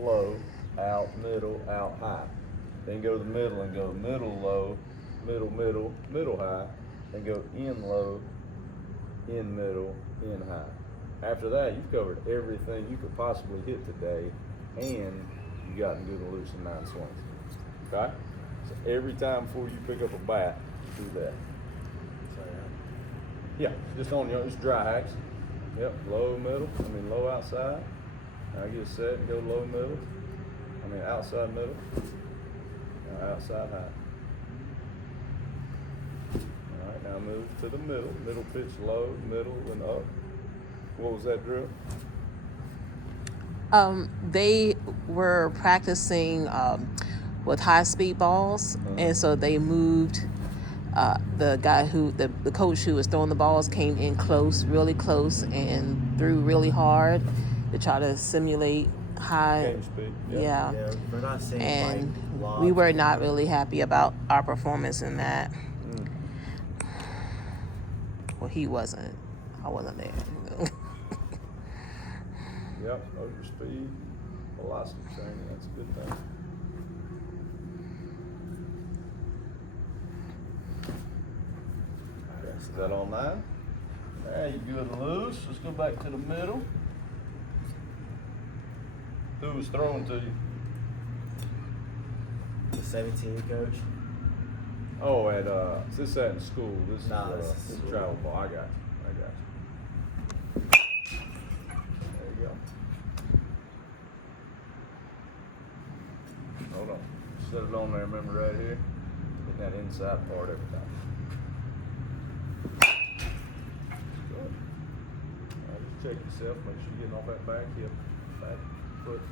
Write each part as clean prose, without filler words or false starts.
low, out, middle, out, high. Then go to the middle and go middle, low, middle, middle, middle, high. Then go in low, in middle, in high. After that, you've covered everything you could possibly hit today, and you gotten good and loose in 9 swings. Okay? So every time before you pick up a bat, do that. Yeah, just on your, it's dry hacks. Yep, low outside. Now get set and go low middle. Outside middle. Now outside high. All right, now move to the middle. Middle pitch low, middle and up. What was that drill? They were practicing with high-speed balls, and so they moved. The coach who was throwing the balls came in really close, and threw really hard to try to simulate high. Game speed. Yeah. We're not saying And we were not really happy about our performance in that. Well, he wasn't. I wasn't there. Yep, over speed, velocity training, that's a good thing. Is that on 9? There, you good and loose. Let's go back to the middle. Who was throwing to you? The 17 coach. Oh, is this at in school? This This is travel ball. I got you. There you go. Hold on. Set it on there, remember right here? Hit that inside part every time. Good. Now just check yourself, make sure you're getting off that back hip, back foot.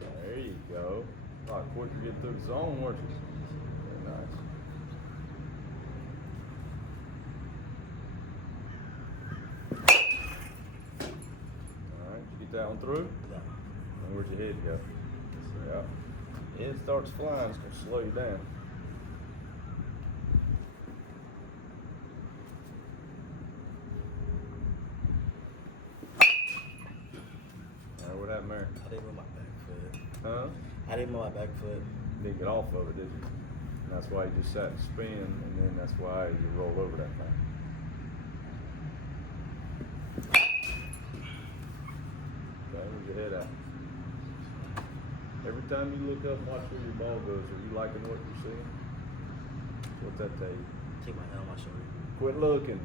There you go. A lot quicker getting through the zone, weren't you? Very nice. Alright, did you get that one through? Yeah. And where'd your head go? Yeah. Head starts flying, it's gonna slow you down. Alright, what happened there? I didn't move my back foot. Huh? I didn't move my back foot. Didn't get off of it, did you? And that's why you just sat and spin, and then that's why you roll over that thing. Okay, where's your head at? Every time you look up and watch where your ball goes, are you liking what you're seeing? What's that tell you? Keep my hand on my shoulder. Quit looking.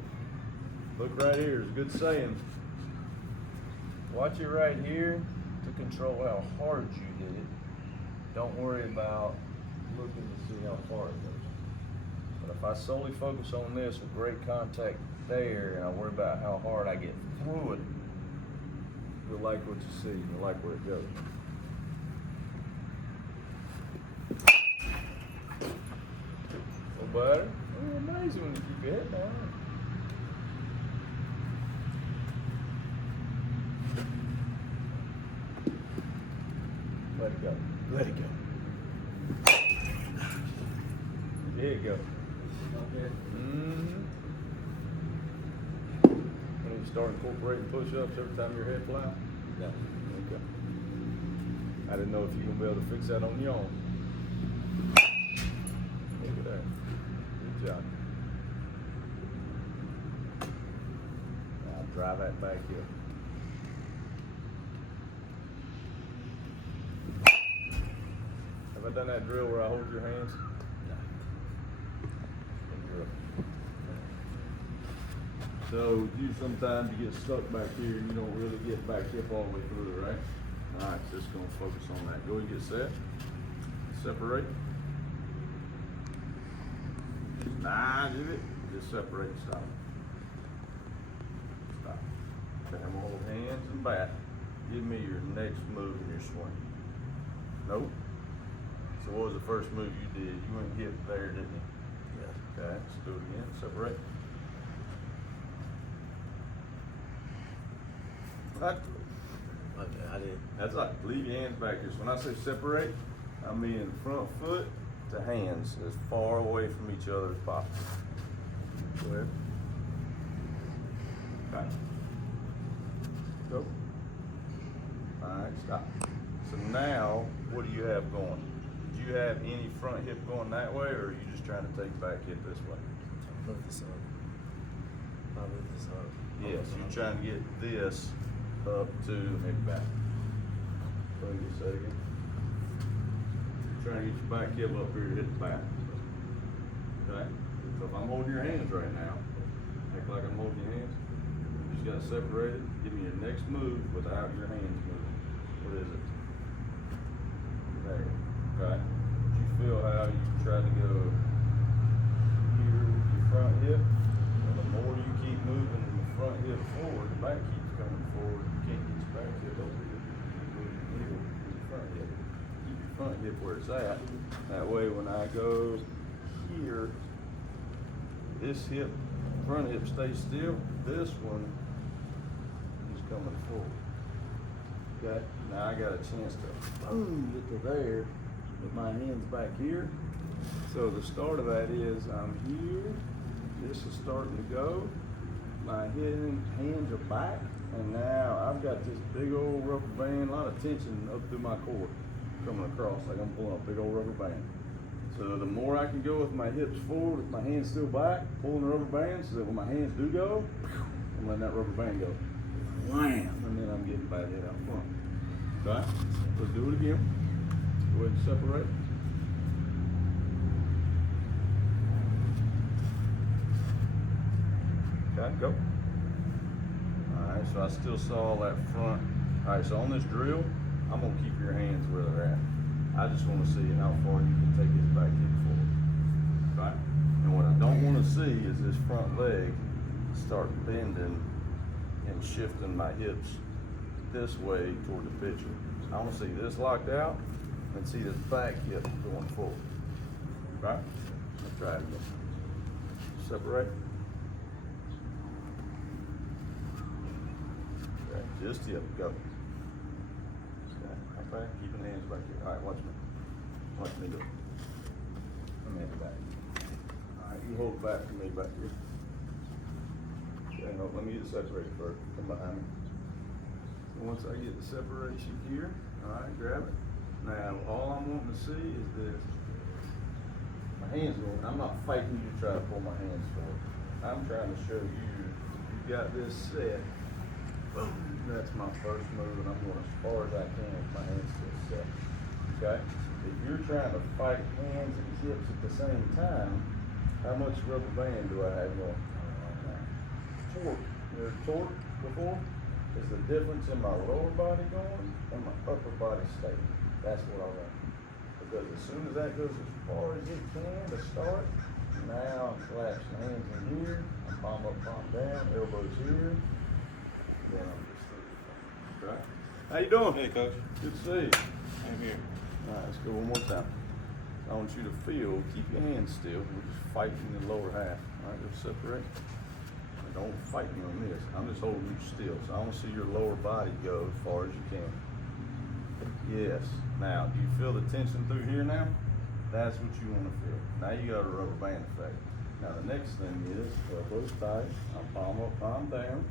Look right here. It's a good saying. Watch it right here to control how hard you did it. Don't worry about looking to see how far it goes. But if I solely focus on this with great contact there, and I worry about how hard I get through it, you'll like what you see. You'll like where it goes. A little better. Oh, amazing when you keep your head down. Let it go. Let it go. There you go. Okay. When you start incorporating push-ups every time your head flies? No. Okay. I didn't know if you're going to be able to fix that on your own. Look at that. Good job. Now drive that back here. Have I done that drill where I hold your hands? No. Good drill. So sometimes you get stuck back here and you don't really get back hip all the way through, right? All right, just gonna focus on that. Go ahead and get set. Separate. Nah, do it. Just separate. Stop. Stop. Bam, hold hands and bat. Give me your next move in your swing. Nope. So what was the first move you did? You went hip there, didn't you? Yeah. Okay, let's do it again. Separate. Okay, I did. That's like, leave your hands back here. So when I say separate, I mean front foot to hands as far away from each other as possible. Go ahead. Okay. Go. Alright, stop. So now, what do you have going? Do you have any front hip going that way, or are you just trying to take back hip this way? Lift this up. I'll lift this up. Yes, you're trying to get this up to maybe back. Go ahead and get that again. Trying to get your back hip up here to hit the back. Okay? So if I'm holding your hands right now, act like I'm holding your hands. You just gotta separate it. Give me your next move without your hands moving. What is it? There. Okay? Did you feel how you try to go here with your front hip? And the more you keep moving the front hip forward, the back keeps coming forward. You can't get your back hip over here. You move your heel with your front hip. Keep your front hip where it's at. That way when I go here, this hip, front hip stays still. This one is coming forward. Okay? Now I got a chance to boom, get to there with my hands back here. So the start of that is I'm here. This is starting to go. My hands are back. And now I've got this big old rubber band, a lot of tension up through my core coming across like I'm pulling a big old rubber band. So the more I can go with my hips forward, with my hands still back, pulling the rubber band so that when my hands do go, I'm letting that rubber band go. Wham! And then I'm getting back head out front. Okay? Let's do it again. Go ahead and separate. Okay, go. Alright, so I still saw that front. Alright, so on this drill, I'm gonna keep your hands where they're at. I just wanna see how far you can take this back hip forward. Okay? And what I don't wanna see is this front leg start bending and shifting my hips this way toward the picture. I wanna see this locked out and see this back hip going forward. Okay? Let's try it again. Separate. Okay, just hip, go. Okay, keeping the hands back here. All right, watch me. Watch me do it. Let me back. All right, you hold it back for me back here. Okay, no, let me get it separated first. Come behind me. Once I get the separation here, all right, grab it. Now, all I'm wanting to see is this. My hands going, I'm not fighting you to try to pull my hands forward. I'm trying to show you got this set. Boom. That's my first move, and I'm going as far as I can with my hands still set. Okay? If you're trying to fight hands and hips at the same time, how much rubber band do I have going? Torque. You heard torque before? It's the difference in my lower body going and my upper body staying. That's what I want. Because as soon as that goes as far as it can to start, now I'm collapsing hands in here, I'm palm up, palm down, elbows here, then I'm just through. Right? How you doing? Hey, Coach. Good to see you. I'm here. All right, let's go one more time. I want you to feel, keep your hands still. We're just fighting the lower half. All right, let's separate. Don't fight me on this. I'm just holding you still. So I want to see your lower body go as far as you can. Yes. Now, do you feel the tension through here now? That's what you want to feel. Now you got a rubber band effect. Now the next thing is elbows tight. I'm palm up, palm down,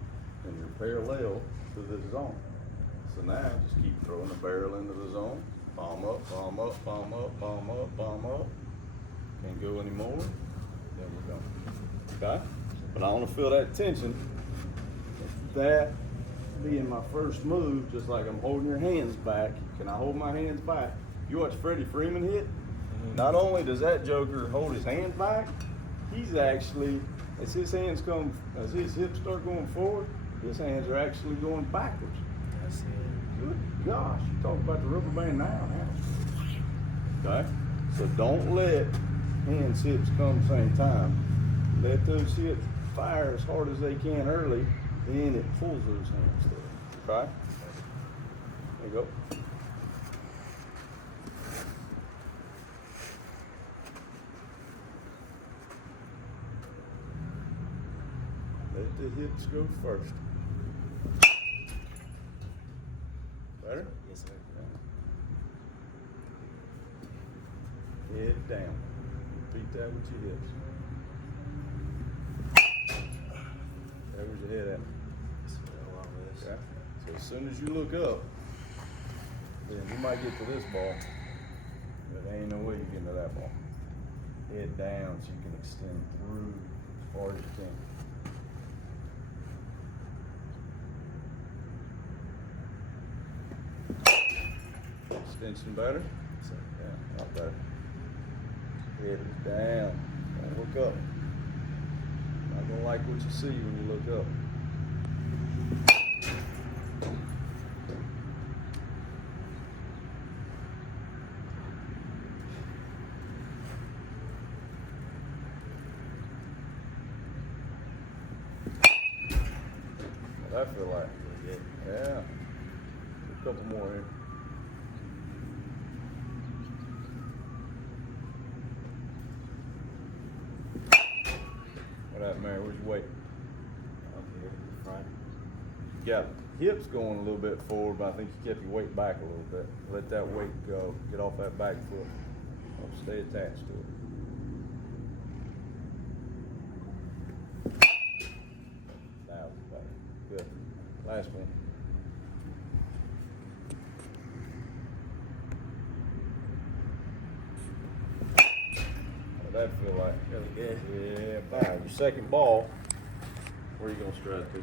and you're parallel to this zone. So now just keep throwing the barrel into the zone. Palm up, palm up, palm up, palm up, palm up. Can't go anymore. Then we're done. Okay? But I want to feel that tension. That being my first move, just like I'm holding your hands back. Can I hold my hands back? You watch Freddie Freeman hit? Not only does that joker hold his hands back, he's actually, as his hands come, as his hips start going forward, his hands are actually going backwards. That's it. Good gosh, you talk about the rubber band now. Okay? So don't let hands, hips come same time. Let those hips fire as hard as they can early, then it pulls those hands through. Okay? There you go. Let the hips go first. Better? Yes, sir. Head down. Repeat that with your hips. There was your head at. It's a lot less. Okay? So as soon as you look up, then you might get to this ball, but there ain't no way you get to that ball. Head down so you can extend through as far as you can. Extension better? Yeah, not better. Head is down. Don't look up. Not gonna like what you see when you look up. What I feel like. Yeah. A couple more here. What happened, Mary? Where's your weight? Up here, front. You got hips going a little bit forward, but I think you kept your weight back a little bit. Let that weight go. Get off that back foot. Don't stay attached to it. That was better. Good. Last one. What that feel like? Really good. Yeah, fine. Your second ball. Where are you gonna stride to?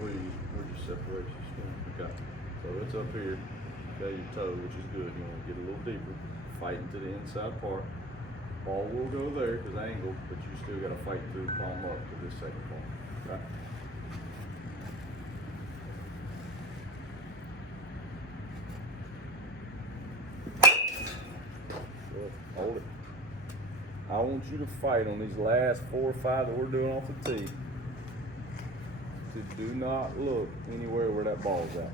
Where's your separation string? Okay. So it's up here. Okay, your toe, which is good. You want to get a little deeper. Fighting to the inside part. Ball will go there because angle, but you still got to fight through palm up to this second palm. Okay. Good. Hold it. I want you to fight on these last 4 or 5 that we're doing off the tee. To do not look anywhere where that ball's at.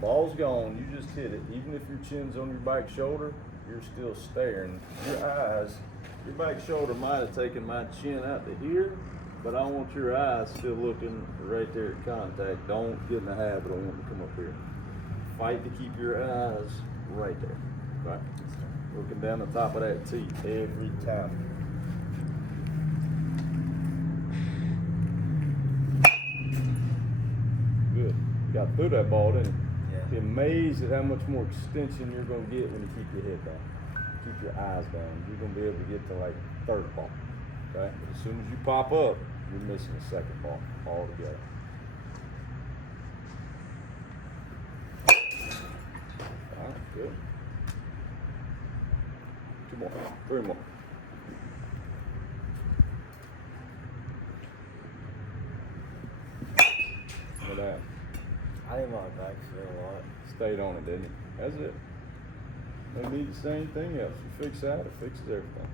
Ball's gone, you just hit it. Even if your chin's on your back shoulder, you're still staring. Your eyes, your back shoulder might have taken my chin out to here, but I want your eyes still looking right there at contact. Don't get in the habit of wanting to come up here. Fight to keep your eyes right there. Right? Looking down the top of that tee every time. Good. Got through that ball, didn't you? Yeah. Be amazed at how much more extension you're going to get when you keep your head down. Keep your eyes down. You're going to be able to get to like third ball. Okay? But as soon as you pop up, you're missing the second ball altogether. All right, good. 2 more. 3 more. Look at that. I didn't want my back feel a lot. Stayed on it, didn't you? That's it. They need the same thing else. You fix that, it fixes everything.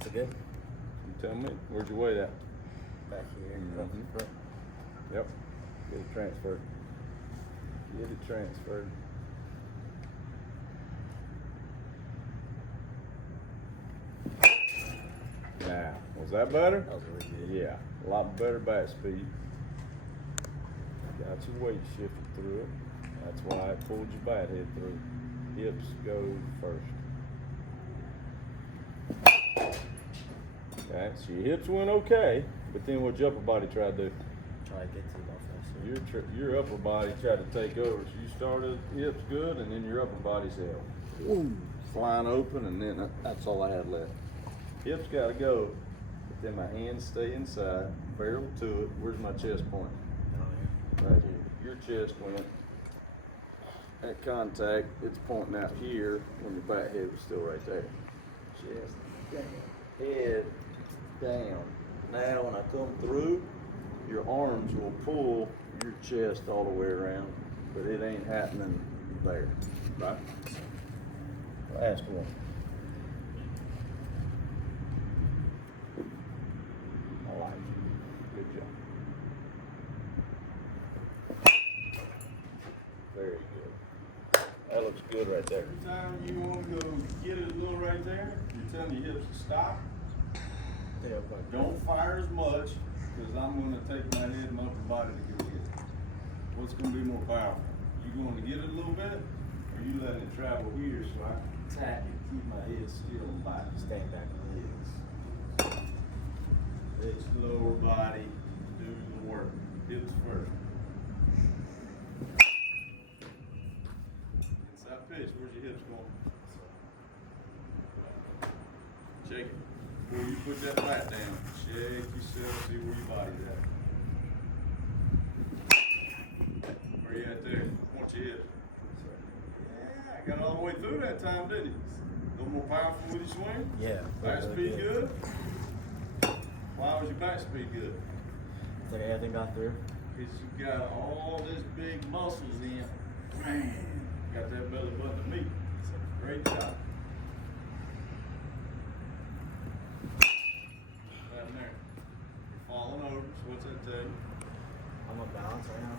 Is it good? You tell me. Where's your weight at? Back here. Mhm. Yep. Get it transferred. Get it transferred. Now, was that better? That was really good. Yeah, a lot better bat speed. Got your weight shifted through it. That's why I pulled your bat head through. Hips go first. Okay, so your hips went okay, but then what your upper body tried to do? Try to get to my faster. Your upper body tried to take over. So you started hips good, and then your upper body said, "Ooh," flying open, and then that's all I had left. Hips got to go, but then my hands stay inside, barrel to it. Where's my chest point? Right here. Your chest went at contact. It's pointing out here when your back head was still right there. Chest down, head down. Now when I come through, your arms will pull your chest all the way around, but it ain't happening there, right? Last one. I like it. Good job. Very good. That looks good right there. Every time you want to go get it a little right there, you're telling your hips to stop. Yeah, but Don't fire as much, because I'm going to take my head and upper body to go get it. What's going to be more powerful? You going to get it a little bit, or you you letting it travel here so I can tack it, keep my head still and bite. Stand back on the hips. It's lower body, do the work. Hips first. Inside pitch, where's your hips going? Shake it. Before you put that bat down, shake yourself, see where your body's at. Where you at there? Watch your hips. Yeah, I got it all the way through that time, didn't you? A little more powerful with your swing? Yeah. Bat speed good? Why was your back speed good? It's like everything got through. Because you got all this big muscles in. Man, got that belly button to meet. Great job. Right there. You're falling over, so what's that tell you? I'm on balance right now.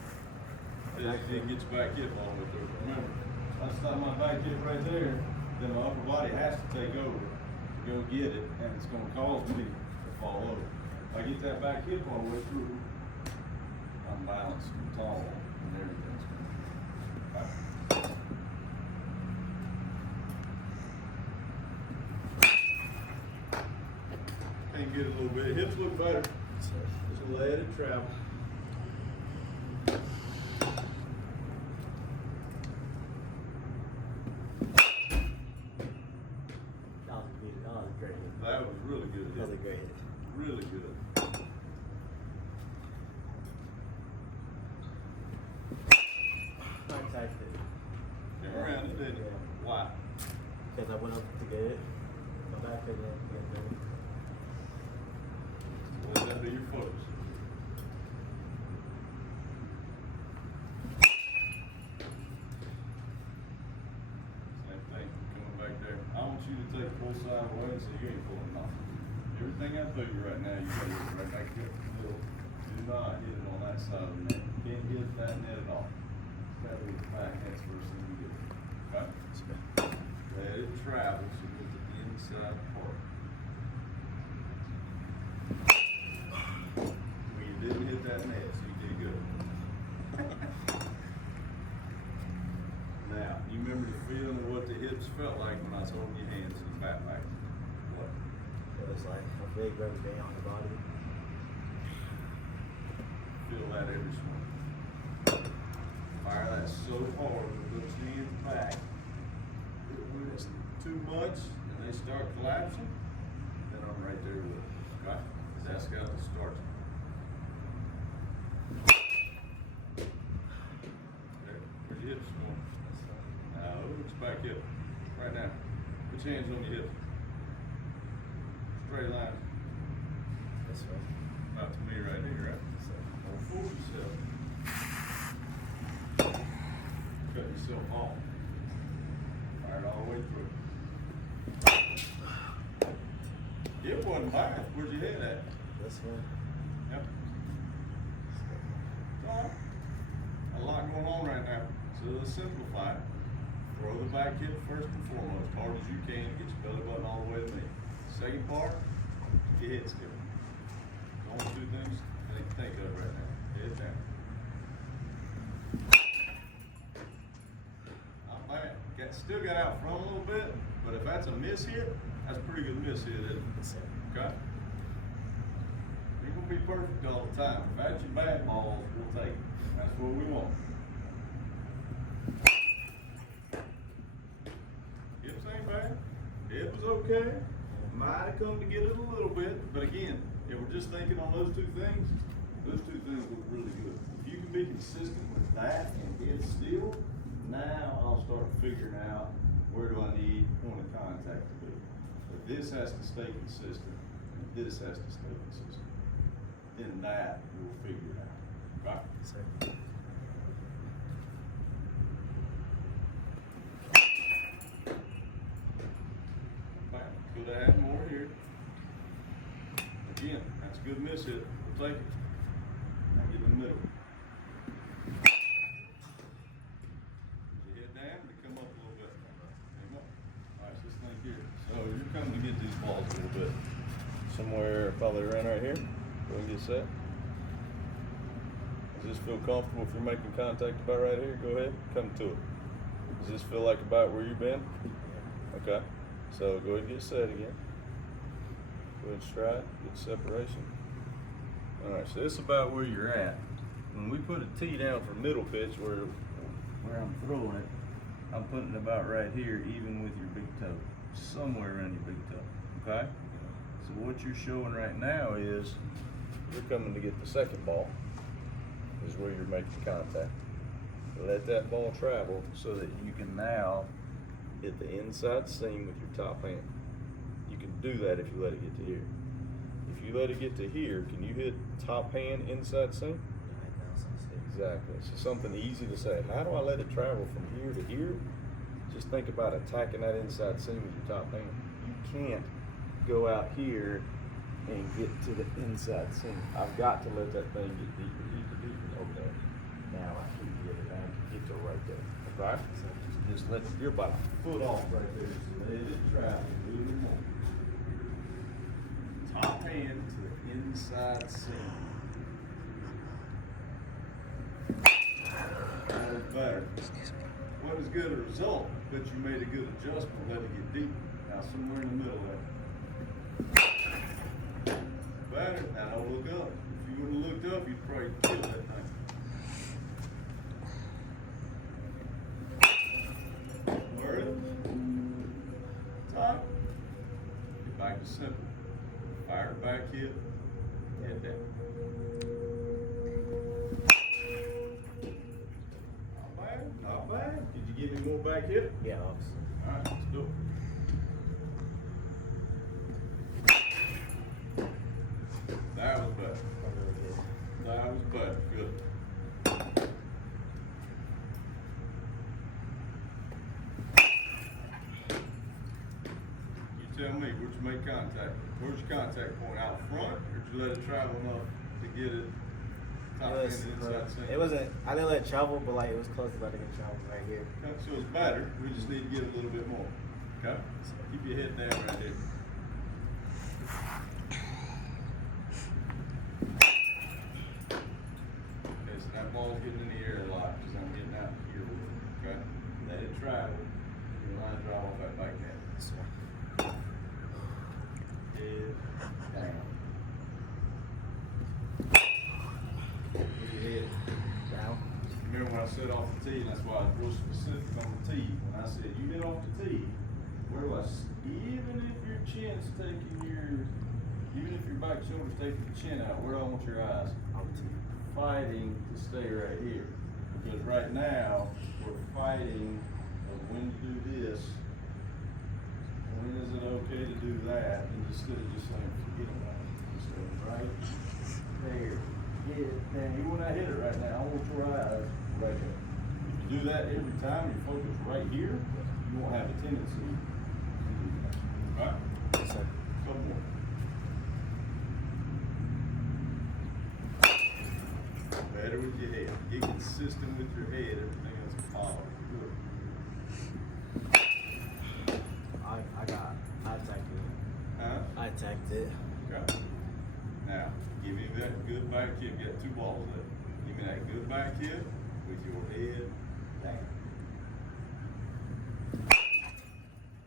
It gets your back hip all the way through. Remember, if I stop my back hip right there, then my upper body has to take over to go get it, and it's going to cause me to fall over. If I get that back hip all the way through, I'm balanced and tall, and everything's going to Can get it a little bit. Hips look better. Just let it travel. That was a great hit. That was really good. That was a great hit. Really good. I typed it. Came around it, didn't it? Yeah. Why? Because I went up to get it. My back couldn't get it. Let that be your focus. Same thing, coming back there. I want you to take full side away so you ain't pulling nothing. Everything I throw you right now, you gotta hit it right back here in the middle. Do not hit it on that side of the net. You can't hit that net at all. It's gotta be the back, that's the first thing you do. Okay? Let it travel so you get the inside part. Well, you didn't hit that net, so you did good. Now, you remember the feeling of what the hips felt like when I was holding your hands in the back back? What? It was like a big rubber band on the body. Feel that every swing. Fire that so hard with those hands back. When it's too much and they start collapsing, then I'm right there with it. Okay? That's got to start. There. Where's your hips going? Now, it's back hip. Right now. Put your hands on your hips. Straight line. That's right. About to me right here, right? Don't fool yourself. Cut yourself off. Fire it all the way through. It wasn't bad. Where's your head at? This one. Yep. It's all right. A lot going on right now. So let's simplify it. Throw the back hip first and foremost, hard as you can. Get your belly button all the way to me. Second part, your head still. Only two things I can think of right now. Head down. Not bad. Still got out front a little bit, but if that's a miss hit, that's a pretty good miss hit, isn't it? Okay? You're gonna be perfect all the time. If that's your bad balls, we'll take it. That's what we want. Hips ain't bad. It was okay. Might have come to get it a little bit, but again, if we're just thinking on those two things look really good. If you can be consistent with that and get still, now I'll start figuring out where do I need point of contact to be. But this has to stay consistent, and this has to stay consistent. Then that we'll figure it out. Right? Sir. Could have had more here. Again, that's a good miss hit. We'll take it. Now get in the middle. Your head down to come up a little bit. Came up. Alright, so this thing here. So you're coming to get these balls a little bit. Somewhere probably around right here. Go and get set. Does this feel comfortable if you're making contact about right here? Go ahead. Come to it. Does this feel like about where you've been? Okay. So go ahead and get set again. Go ahead and stride, get separation. All right, so this is about where you're at. When we put a tee down for middle pitch, where I'm throwing it, I'm putting it about right here, even with your big toe, somewhere around your big toe, okay? So what you're showing right now is you're coming to get the second ball, is where you're making contact. Let that ball travel so that you can now hit the inside seam with your top hand. You can do that if you let it get to here. If you let it get to here, can you hit top hand inside seam? Exactly. So something easy to say. How do I let it travel from here to here? Just think about attacking that inside seam with your top hand. You can't go out here and get to the inside seam. I've got to let that thing get deeper, deeper, deeper. Okay. Now I can get it. I can get to right there. Okay? So just let you're about a foot off right there. So let it travel a little more. Top hand to the inside seam. That was better. Wasn't as good a result, but you made a good adjustment, let it get deep. Now somewhere in the middle there. Better. Now don't look up. If you would have looked up, you'd probably kill that thing. Lower it. Top. Get back to simple. Fire back hit. Head down. Not bad. Did you give me more back hit? Yeah, obviously. All right, let's do it. That was better. That was better. Good. You tell me, where'd you make contact? Where's your contact point? Out front, or did you let it travel enough to get it top end inside seam? It wasn't. I didn't let it travel, but like it was close to about to get travel right here. Okay, so it's better. We just need to get a little bit more. Okay? So keep your head down right there. Okay, so that ball's getting in the air a lot because I'm getting out here with it. Okay? Let it travel. Your line drive off that back net. Head down. Put your head Down. Remember when I said off the tee, and that's why I was real specific on the tee. When I said you hit off the tee, where do I, even if your chin's taking even if your back shoulder's taking the chin out, where do I want your eyes? On the tee. Fighting to stay right here. Because right now, we're fighting of when to do this, when is it okay to do that, and instead of just saying, forget about it. Just go right there. Hit it. And even when I hit it right now, I want your eyes right there. If you do that every time, you focus right here, you won't have a tendency to do that. Right? Yes, sir. Couple more. Better with your head. Get consistent with your head. Everything else will follow. Good. I attacked it. Huh? I attacked it. Okay. Now, give me that good back hit. You got two balls left. Give me that good back hit with your head down.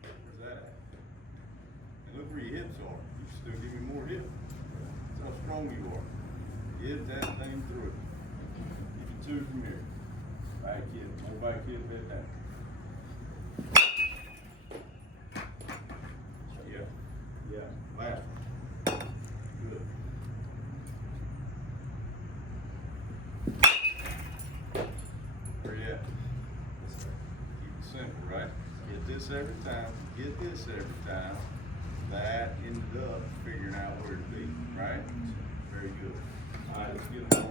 Where's that at? And look where your hips are. You still give me more hips. That's how strong you are. Get that thing through it. Give you two from here. Back hit. More back hit, head down. Yeah. Yeah. Last one. Good. Where you at? Keep it simple, right? Get this every time. Get this every time. That ended up figuring out where to be, right? Very good. All right, let's get them on.